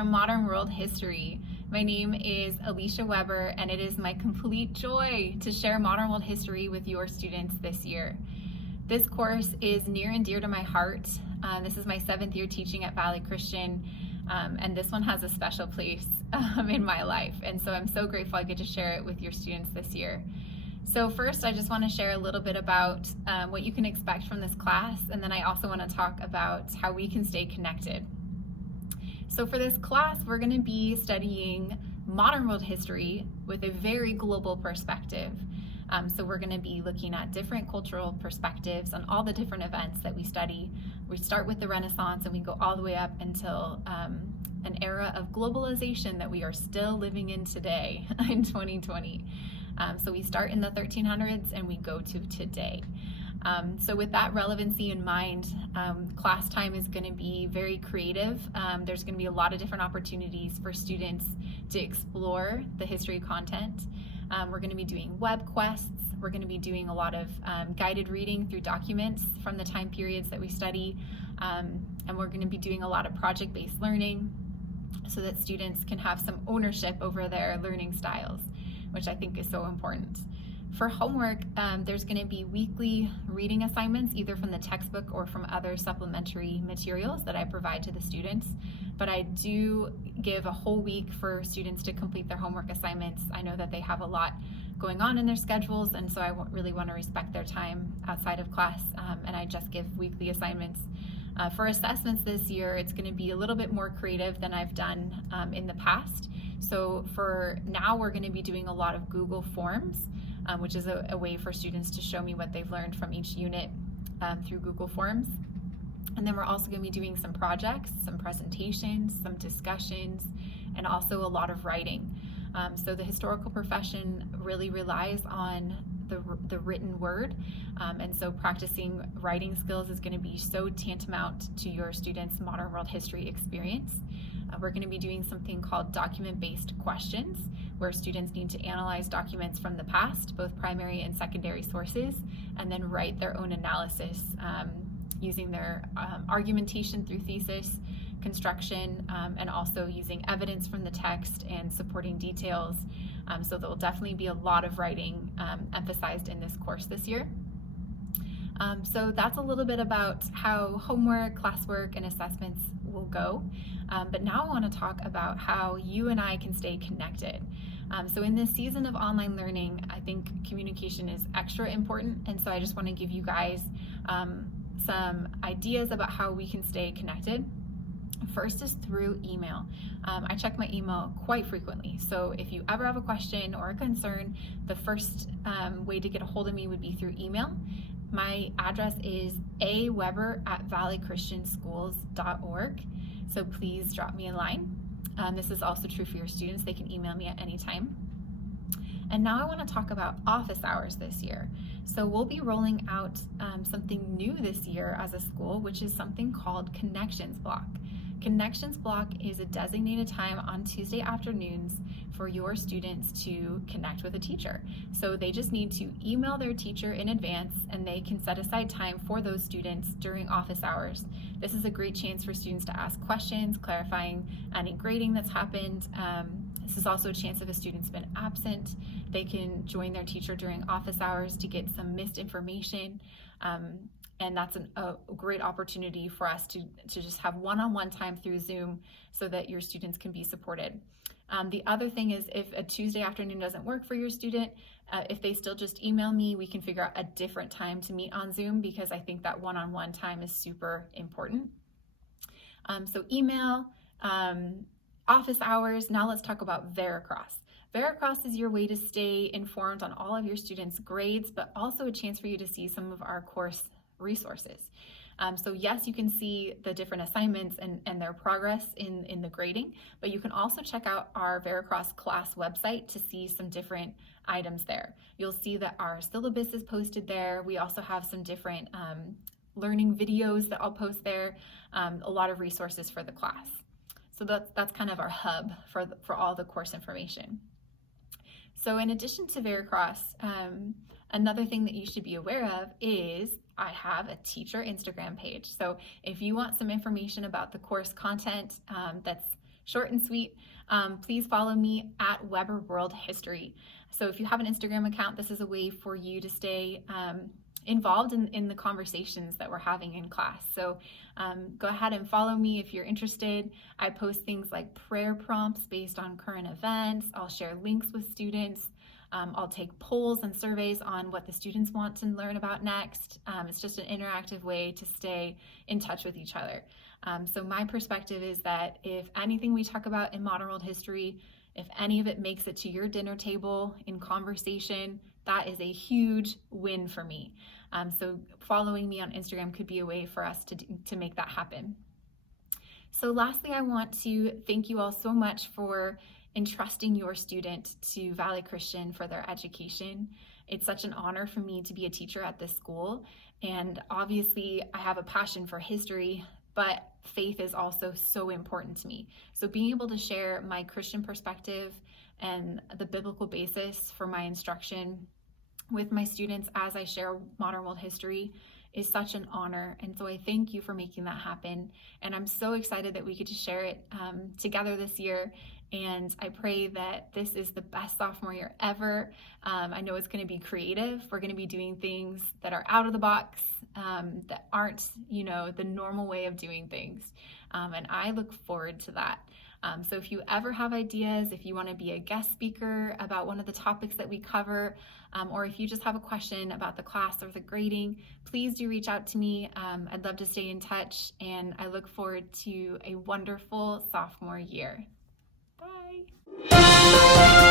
from Modern World History. My name is Alicia Weber, and it is my complete joy to share Modern World History with your students this year. This course is near and dear to my heart. This is my 7th year teaching at Valley Christian, and this one has a special place in my life, and so I'm so grateful I get to share it with your students this year. So first, I just want to share a little bit about what you can expect from this class, and then I also want to talk about how we can stay connected. So for this class, we're going to be studying modern world history with a very global perspective. So we're going to be looking at different cultural perspectives on all the different events that we study. We start with the Renaissance and we go all the way up until an era of globalization that we are still living in today in 2020. So we start in the 1300s and we go to today. So with that relevancy in mind, class time is going to be very creative. There's going to be a lot of different opportunities for students to explore the history content. We're going to be doing web quests. We're going to be doing a lot of guided reading through documents from the time periods that we study. And we're going to be doing a lot of project-based learning so that students can have some ownership over their learning styles, which I think is so important. For homework, there's going to be weekly reading assignments, either from the textbook or from other supplementary materials that I provide to the students. But I do give a whole week for students to complete their homework assignments. I know that they have a lot going on in their schedules, and so I really want to respect their time outside of class, and I just give weekly assignments. For assessments this year, it's going to be a little bit more creative than I've done in the past. So for now, we're going to be doing a lot of Google Forms, which is a way for students to show me what they've learned from each unit through Google Forms. And then we're also going to be doing some projects, some presentations, some discussions, and also a lot of writing. So the historical profession really relies on the written word, and so practicing writing skills is going to be so tantamount to your students' modern world history experience. We're going to be doing something called document-based questions, where students need to analyze documents from the past, both primary and secondary sources, and then write their own analysis using their argumentation through thesis, construction, and also using evidence from the text and supporting details. So there will definitely be a lot of writing emphasized in this course this year. So that's a little bit about how homework, classwork, and assessments will go. But now I want to talk about how you and I can stay connected. So in this season of online learning, I think communication is extra important, and so I just want to give you guys some ideas about how we can stay connected. First is through email. I check my email quite frequently, so if you ever have a question or a concern, the first way to get a hold of me would be through email. My address is aweber@valleychristianschools.org, so please drop me a line. This is also true for your students. They can email me at any time. And now I want to talk about office hours this year. So we'll be rolling out something new this year as a school, which is something called Connections Block. Connections Block is a designated time on Tuesday afternoons for your students to connect with a teacher. So they just need to email their teacher in advance, and they can set aside time for those students during office hours. This is a great chance for students to ask questions, clarifying any grading that's happened. This is also a chance if a student's been absent, they can join their teacher during office hours to get some missed information. And that's a great opportunity for us to just have one-on-one time through Zoom so that your students can be supported. The other thing is, if a Tuesday afternoon doesn't work for your student, if they still just email me, we can figure out a different time to meet on Zoom, because I think that one-on-one time is super important. So email, office hours. Now let's talk about Veracross. Veracross is your way to stay informed on all of your students' grades, but also a chance for you to see some of our course resources. So yes, you can see the different assignments and their progress in the grading, but you can also check out our Veracross class website to see some different items there. You'll see that our syllabus is posted there. We also have some different learning videos that I'll post there, a lot of resources for the class. So that's kind of our hub for all the course information. So in addition to Veracross, another thing that you should be aware of is I have a teacher Instagram page. So if you want some information about the course content that's short and sweet. Please follow me at Weber World History. So if you have an Instagram account, this is a way for you to stay involved in the conversations that we're having in class. So go ahead and follow me if you're interested. I post things like prayer prompts based on current events. I'll share links with students. I'll take polls and surveys on what the students want to learn about next. It's just an interactive way to stay in touch with each other. So my perspective is that if anything we talk about in modern world history, if any of it makes it to your dinner table in conversation, that is a huge win for me. So following me on Instagram could be a way for us to make that happen. So lastly, I want to thank you all so much for entrusting your student to Valley Christian for their education. It's such an honor for me to be a teacher at this school. And obviously I have a passion for history, but faith is also so important to me. So being able to share my Christian perspective and the biblical basis for my instruction with my students as I share modern world history is such an honor. And so I thank you for making that happen. And I'm so excited that we get to share it together this year. And I pray that this is the best sophomore year ever. I know it's going to be creative. We're going to be doing things that are out of the box, that aren't, the normal way of doing things. And I look forward to that. So if you ever have ideas, if you want to be a guest speaker about one of the topics that we cover, or if you just have a question about the class or the grading, please do reach out to me. I'd love to stay in touch, and I look forward to a wonderful sophomore year. Bye.